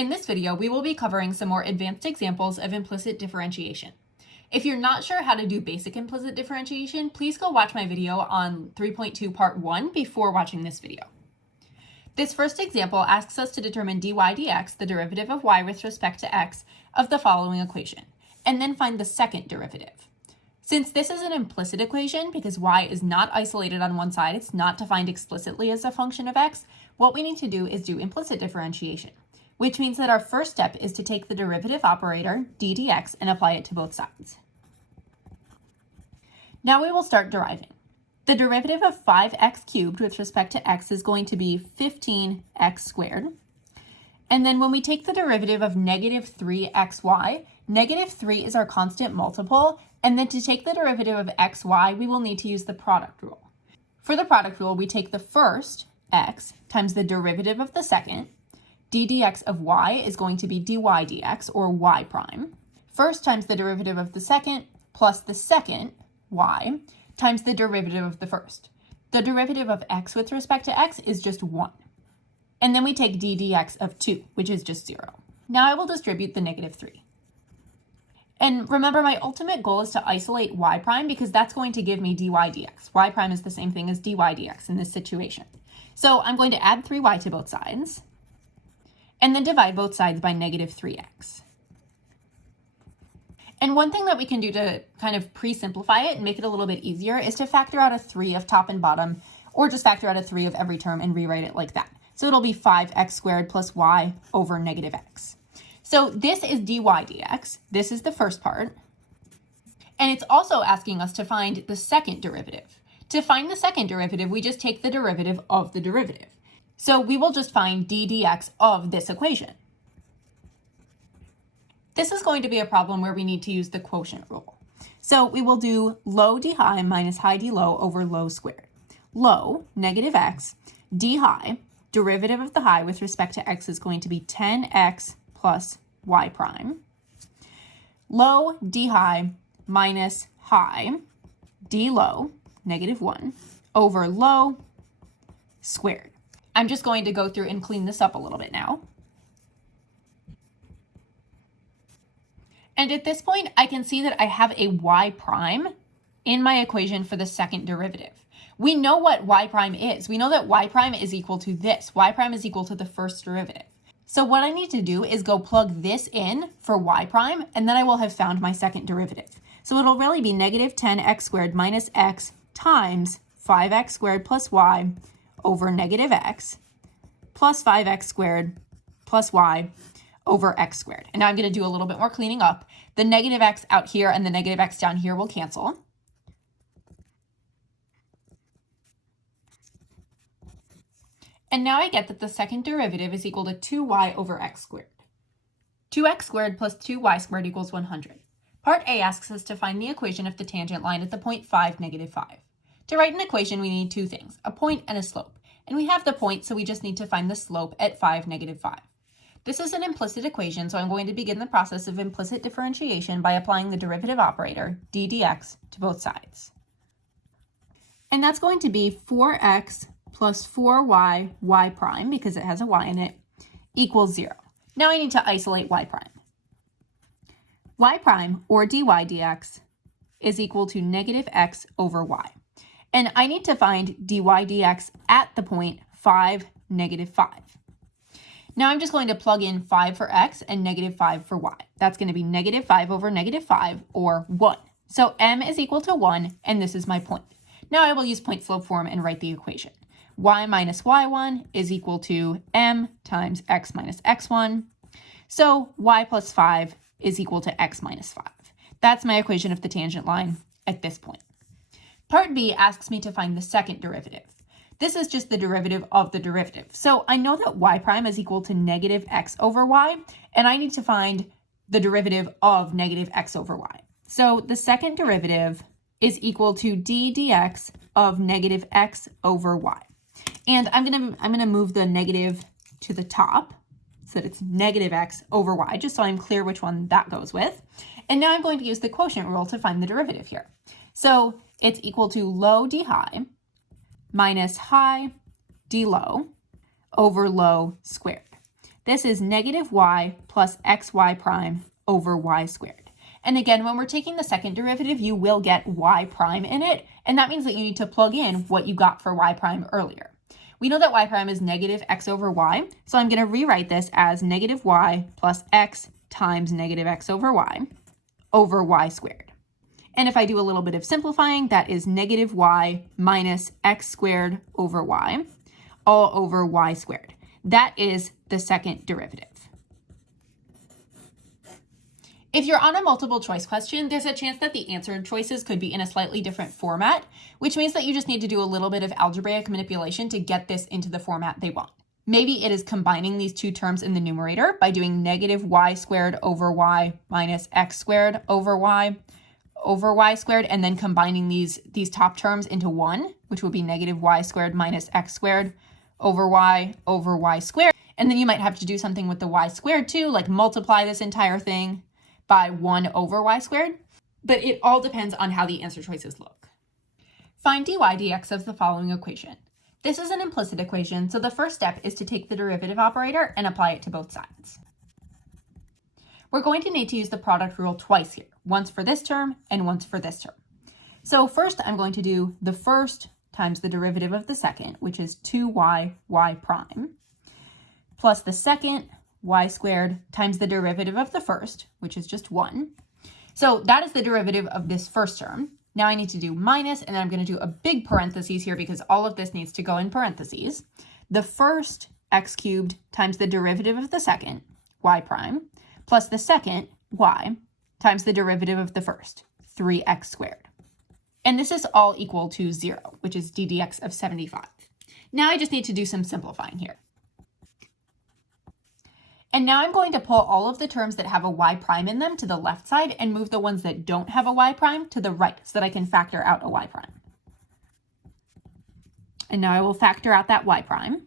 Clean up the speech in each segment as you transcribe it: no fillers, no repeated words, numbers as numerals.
In this video, we will be covering some more advanced examples of implicit differentiation. If you're not sure how to do basic implicit differentiation, please go watch my video on 3.2 part 1 before watching this video. This first example asks us to determine dy dx, the derivative of y with respect to x, of the following equation, and then find the second derivative. Since this is an implicit equation, because y is not isolated on one side, it's not defined explicitly as a function of x, what we need to do is do implicit differentiation, which means that our first step is to take the derivative operator, d dx, and apply it to both sides. Now we will start deriving. The derivative of 5x cubed with respect to x is going to be 15x squared. And then when we take the derivative of negative 3xy, negative 3 is our constant multiple, and then to take the derivative of xy, we will need to use the product rule. For the product rule, we take the first, x, times the derivative of the second. d dx of y is going to be dy dx, or y prime. First times the derivative of the second, plus the second, y, times the derivative of the first. The derivative of x with respect to x is just 1. And then we take d dx of 2, which is just 0. Now I will distribute the negative 3. And remember, my ultimate goal is to isolate y prime because that's going to give me dy dx. Y prime is the same thing as dy dx in this situation. So I'm going to add 3y to both sides, and then divide both sides by negative 3x. And one thing that we can do to kind of pre-simplify it and make it a little bit easier is to factor out a 3 of top and bottom, or just factor out a 3 of every term and rewrite it like that. So it'll be 5x squared plus y over negative x. So this is dy dx. This is the first part. And it's also asking us to find the second derivative. To find the second derivative, we just take the derivative of the derivative. So we will just find d dx of this equation. This is going to be a problem where we need to use the quotient rule. So we will do low d high minus high d low over low squared. Low, negative x, d high, derivative of the high with respect to x is going to be 10x plus y prime. Low d high minus high, d low, negative 1, over low squared. I'm just going to go through and clean this up a little bit now. And at this point, I can see that I have a y prime in my equation for the second derivative. We know what y prime is. We know that y prime is equal to this. Y prime is equal to the first derivative. So what I need to do is go plug this in for y prime, and then I will have found my second derivative. So it'll really be negative 10x squared minus x times 5x squared plus y over negative x plus 5x squared plus y over x squared. And now I'm going to do a little bit more cleaning up. The negative x out here and the negative x down here will cancel. And now I get that the second derivative is equal to 2y over x squared. 2x squared plus 2y squared equals 100. Part A asks us to find the equation of the tangent line at the point 5, negative 5. To write an equation, we need two things, a point and a slope. And we have the point, so we just need to find the slope at 5, negative 5. This is an implicit equation, so I'm going to begin the process of implicit differentiation by applying the derivative operator, d dx, to both sides. And that's going to be 4x plus 4y, y prime, because it has a y in it, equals 0. Now I need to isolate y prime. Y prime, or dy dx, is equal to negative x over y. And I need to find dy dx at the point 5, negative 5. Now I'm just going to plug in 5 for x and negative 5 for y. That's going to be negative 5 over negative 5, or 1. So m is equal to 1, and this is my point. Now I will use point slope form and write the equation. Y minus y1 is equal to m times x minus x1. So y plus 5 is equal to x minus 5. That's my equation of the tangent line at this point. Part B asks me to find the second derivative. This is just the derivative of the derivative. So I know that y prime is equal to negative x over y, and I need to find the derivative of negative x over y. So the second derivative is equal to d dx of negative x over y. And I'm gonna move the negative to the top so that it's negative x over y, just so I'm clear which one that goes with. And now I'm going to use the quotient rule to find the derivative here. So it's equal to low d high minus high d low over low squared. this is negative y plus xy prime over y squared. And again, when we're taking the second derivative, you will get y prime in it, and that means that you need to plug in what you got for y prime earlier. We know that y prime is negative x over y, so I'm going to rewrite this as negative y plus x times negative x over y squared. And if I do a little bit of simplifying, that is negative y minus x squared over y, all over y squared. That is the second derivative. If you're on a multiple choice question, there's a chance that the answered choices could be in a slightly different format, which means that you just need to do a little bit of algebraic manipulation to get this into the format they want. Maybe it is combining these two terms in the numerator by doing negative y squared over y minus x squared over y squared, and then combining these top terms into one, which would be negative y squared minus x squared over y squared. And then you might have to do something with the y squared too, like multiply this entire thing by 1 over y squared, but it all depends on how the answer choices look. Find dy dx of the following equation. This is an implicit equation, so the first step is to take the derivative operator and apply it to both sides. We're going to need to use the product rule twice here, once for this term and once for this term. So first I'm going to do the first times the derivative of the second, which is 2y prime, plus the second y squared times the derivative of the first, which is just 1. So that is the derivative of this first term. Now I need to do minus, and then I'm going to do a big parentheses here because all of this needs to go in parentheses. The first x cubed times the derivative of the second, y prime, plus the second, y, times the derivative of the first, 3x squared. And this is all equal to 0, which is d dx of 75. Now I just need to do some simplifying here. And now I'm going to pull all of the terms that have a y prime in them to the left side and move the ones that don't have a y prime to the right so that I can factor out a y prime. And now I will factor out that y prime.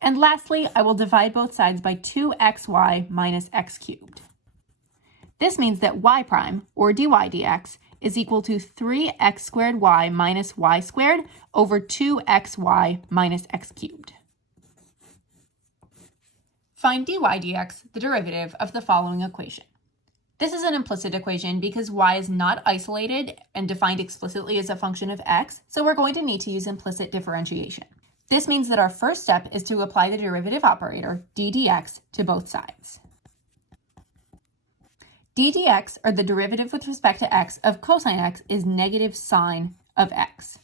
And lastly, I will divide both sides by 2xy minus x cubed. This means that y prime, or dy dx, is equal to 3x squared y minus y squared over 2xy minus x cubed. Find dy dx, the derivative of the following equation. This is an implicit equation because y is not isolated and defined explicitly as a function of x, so we're going to need to use implicit differentiation. This means that our first step is to apply the derivative operator, d dx, to both sides. d dx, or the derivative with respect to x of cosine x, is negative sine of x.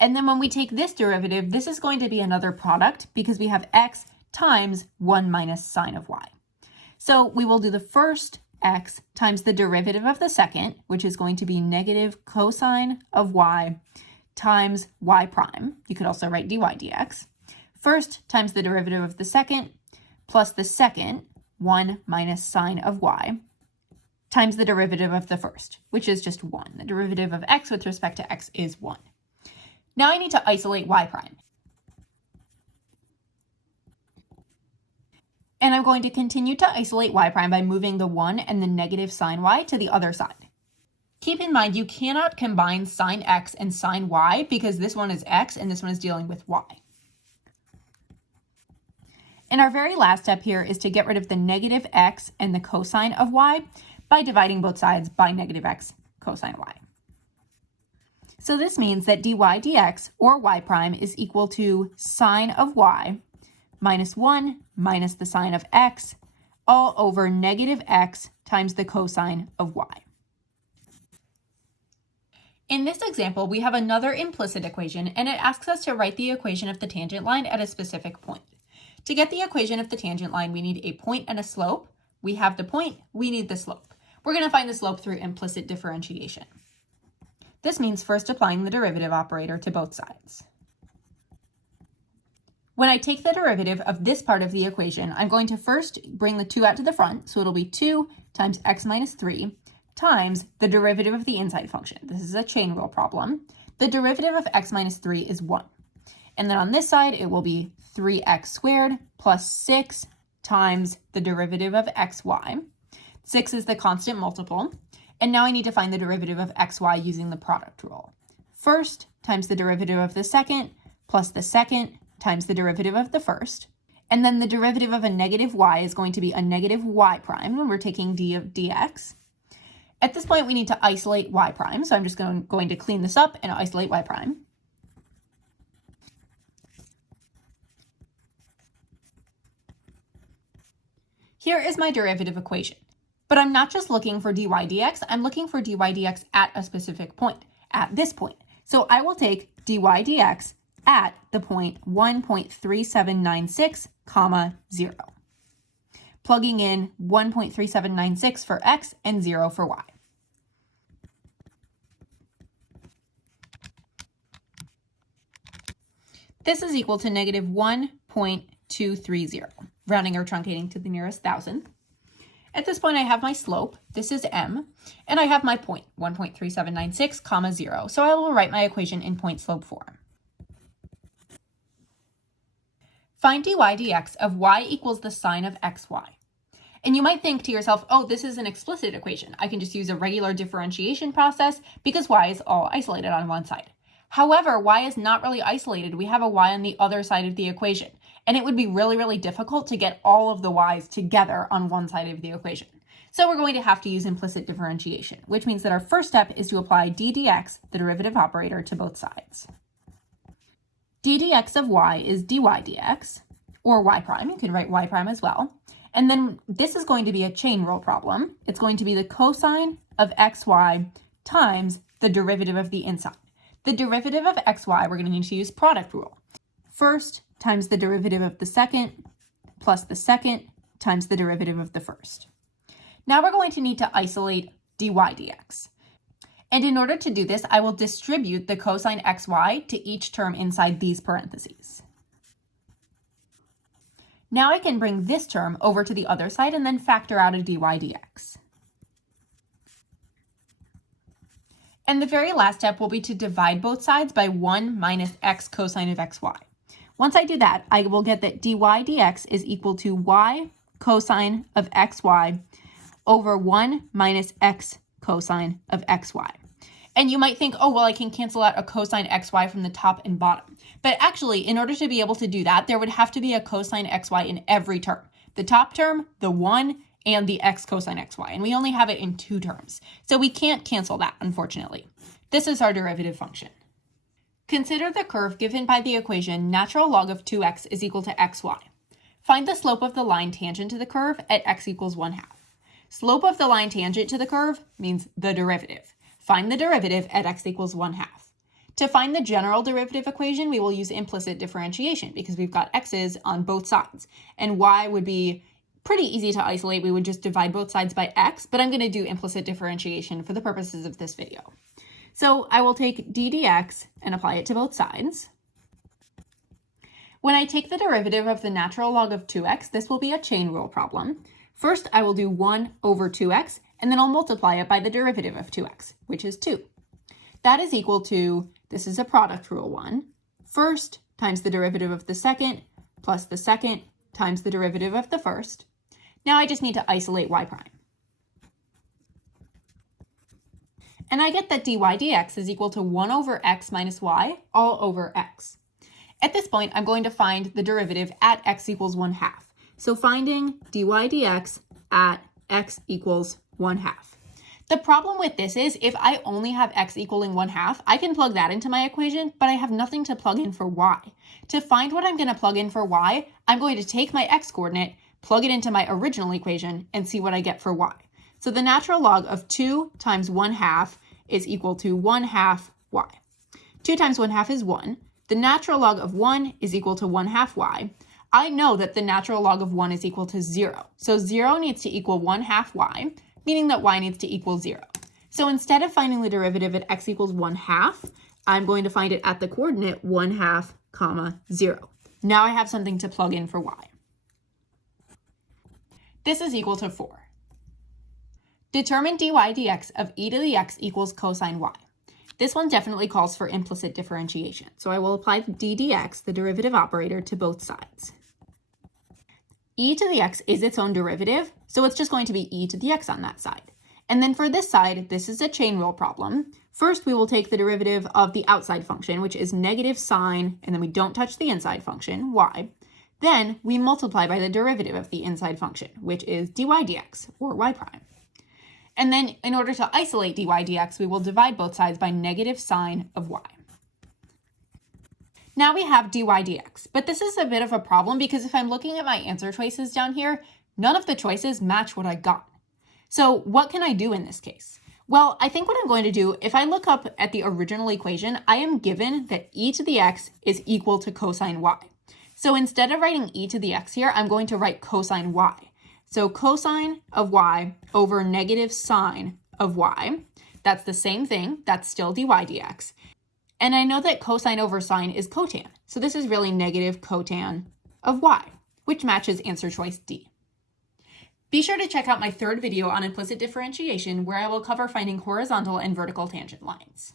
And then when we take this derivative, this is going to be another product because we have x times 1 minus sine of y. So we will do the first x times the derivative of the second, which is going to be negative cosine of y times y prime. You could also write dy dx. First times the derivative of the second plus the second, 1 minus sine of y, times the derivative of the first, which is just 1. The derivative of x with respect to x is 1. Now I need to isolate y prime. And I'm going to continue to isolate y prime by moving the 1 and the negative sine y to the other side. Keep in mind, you cannot combine sine x and sine y because this one is x and this one is dealing with y. And our very last step here is to get rid of the negative x and the cosine of y by dividing both sides by negative x cosine y. So this means that dy dx, or y prime, is equal to sine of y minus 1 minus the sine of x, all over negative x times the cosine of y. In this example, we have another implicit equation, and it asks us to write the equation of the tangent line at a specific point. To get the equation of the tangent line, we need a point and a slope. We have the point, we need the slope. We're going to find the slope through implicit differentiation. This means first applying the derivative operator to both sides. When I take the derivative of this part of the equation, I'm going to first bring the 2 out to the front, so it'll be 2 times x minus 3 times the derivative of the inside function. This is a chain rule problem. The derivative of x minus 3 is 1. And then on this side, it will be 3x squared plus 6 times the derivative of xy. 6 is the constant multiple. And now I need to find the derivative of xy using the product rule. First times the derivative of the second plus the second times the derivative of the first. And then the derivative of a negative y is going to be a negative y prime when we're taking d of dx. At this point, we need to isolate y prime, so I'm just going to clean this up and isolate y prime. Here is my derivative equation. But I'm not just looking for dy dx, I'm looking for dy dx at a specific point, at this point. So I will take dy dx at the point 1.3796, 0. Plugging in 1.3796 for x and 0 for y. This is equal to negative 1.230, rounding or truncating to the nearest thousandth. At this point, I have my slope, this is m, and I have my point, 1.3796, 0. So I will write my equation in point slope form. Find dy dx of y equals the sine of xy. And you might think to yourself, oh, this is an explicit equation. I can just use a regular differentiation process because y is all isolated on one side. However, y is not really isolated. We have a y on the other side of the equation, and it would be really, really difficult to get all of the y's together on one side of the equation. So we're going to have to use implicit differentiation, which means that our first step is to apply d dx, the derivative operator, to both sides. d dx of y is dy dx, or y prime. You can write y prime as well. And then this is going to be a chain rule problem. It's going to be the cosine of xy times the derivative of the inside. The derivative of xy, we're going to need to use product rule. First times the derivative of the second plus the second times the derivative of the first. Now we're going to need to isolate dy dx. And in order to do this, I will distribute the cosine xy to each term inside these parentheses. Now I can bring this term over to the other side and then factor out a dy dx. And the very last step will be to divide both sides by 1 minus x cosine of xy. Once I do that, I will get that dy dx is equal to y cosine of xy over 1 minus x cosine of xy. And you might think, oh, well, I can cancel out a cosine xy from the top and bottom. But actually, in order to be able to do that, there would have to be a cosine xy in every term. The top term, the 1, and the x cosine xy, and we only have it in 2 terms. So we can't cancel that, unfortunately. This is our derivative function. Consider the curve given by the equation natural log of 2x is equal to xy. Find the slope of the line tangent to the curve at x equals 1/2. Slope of the line tangent to the curve means the derivative. Find the derivative at x equals 1/2. To find the general derivative equation, we will use implicit differentiation because we've got x's on both sides, and y would be pretty easy to isolate. We would just divide both sides by x, but I'm going to do implicit differentiation for the purposes of this video. So I will take d dx and apply it to both sides. When I take the derivative of the natural log of 2x, this will be a chain rule problem. First, I will do 1 over 2x, and then I'll multiply it by the derivative of 2x, which is 2. That is equal to, this is a product rule 1, first times the derivative of the second plus the second times the derivative of the first. Now I just need to isolate y prime. And I get that dy dx is equal to 1 over x minus y all over x. At this point, I'm going to find the derivative at x equals 1/2. So finding dy dx at x equals 1/2. The problem with this is if I only have x equaling 1/2, I can plug that into my equation, but I have nothing to plug in for y. To find what I'm going to plug in for y, I'm going to take my x coordinate, plug it into my original equation, and see what I get for y. So the natural log of 2 times 1/2 is equal to 1/2 y. 2 times 1/2 is 1. The natural log of 1 is equal to 1/2 y. I know that the natural log of 1 is equal to 0. So 0 needs to equal 1/2 y, meaning that y needs to equal 0. So instead of finding the derivative at x equals 1/2, I'm going to find it at the coordinate 1/2, 0. Now I have something to plug in for y. This is equal to 4. Determine dy dx of e to the x equals cosine y. This one definitely calls for implicit differentiation, so I will apply d dx, the derivative operator, to both sides. E to the x is its own derivative, so it's just going to be e to the x on that side. And then for this side, this is a chain rule problem. First, we will take the derivative of the outside function, which is negative sine, and then we don't touch the inside function, y, Then we multiply by the derivative of the inside function, which is dy dx, or y prime. And then in order to isolate dy dx, we will divide both sides by negative sine of y. Now we have dy dx, but this is a bit of a problem because if I'm looking at my answer choices down here, none of the choices match what I got. So what can I do in this case? Well, I think what I'm going to do, if I look up at the original equation, I am given that e to the x is equal to cosine y. So instead of writing e to the x here, I'm going to write cosine y. So cosine of y over negative sine of y, that's the same thing, that's still dy dx. And I know that cosine over sine is cotan, so this is really negative cotan of y, which matches answer choice D. Be sure to check out my third video on implicit differentiation where I will cover finding horizontal and vertical tangent lines.